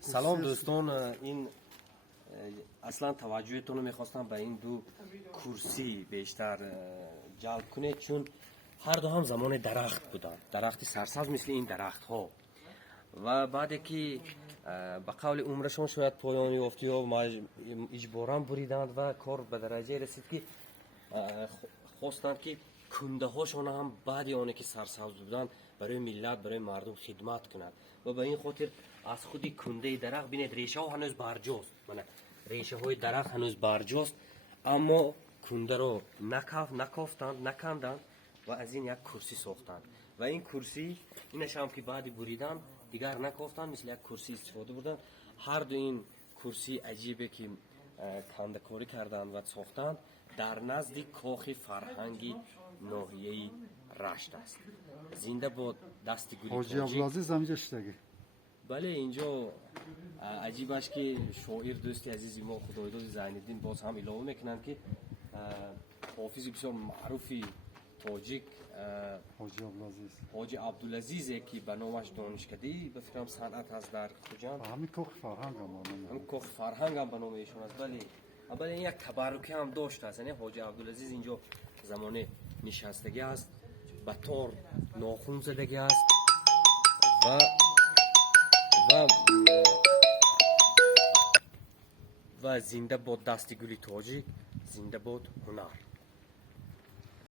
سلام دوستان، این اصلا توجهتون رو میخواستم به این دو کرسی بیشتر جلب کنه، چون هر دو هم زمان درخت بودن، درخت سرسبز مثل این درخت ها، و بعد که به قول عمرشون شاید پایان یافتی و اجبارا بریدند و کار به درجه رسید که خواستند که کنده هاشون هم بعد آنه که سرسبز بودن برای ملت، برای مردم خدمت کنند، و به این خاطر از خودی کنده درخت بینید ریشه ها هنوز برجاست، ریشه های درخت هنوز برجاست، اما کنده رو نکافتند، نکندند و از این یک کرسی ساختند. و این کرسی اینش هم که بعد بریدن دیگر نکافتند، مثل یک کرسی استفاده بردن. هر دو این کرسی عجیبه که کندکاری کردند و ساختند در نزد کاخ فرهنگی ناحیه رشت است. زنده باد دست گلی حاجی عبدالعزیز هم جشتگی. بله، اینجا عجیب است که شاعر دوستی عزیزی ما خدایداد زین‌الدین باز هم اعلام میکنند که حافظ بسیار معروفی تاجیک حاجی عبدالعزیز که به نامش دانشکده به فکرم صنعت هست در خوجند، همین کاخ فرهنگ هم کاخ فرهنگ هم به نام ایشون است. بله این یک تبرکی هم داشته است، یعنی حاجی عبدالعزیز اینجا زمانه نشستگی است، به تار ناخون زدگی است و زنده باد دست گلی تاجیک، زنده باد هنر.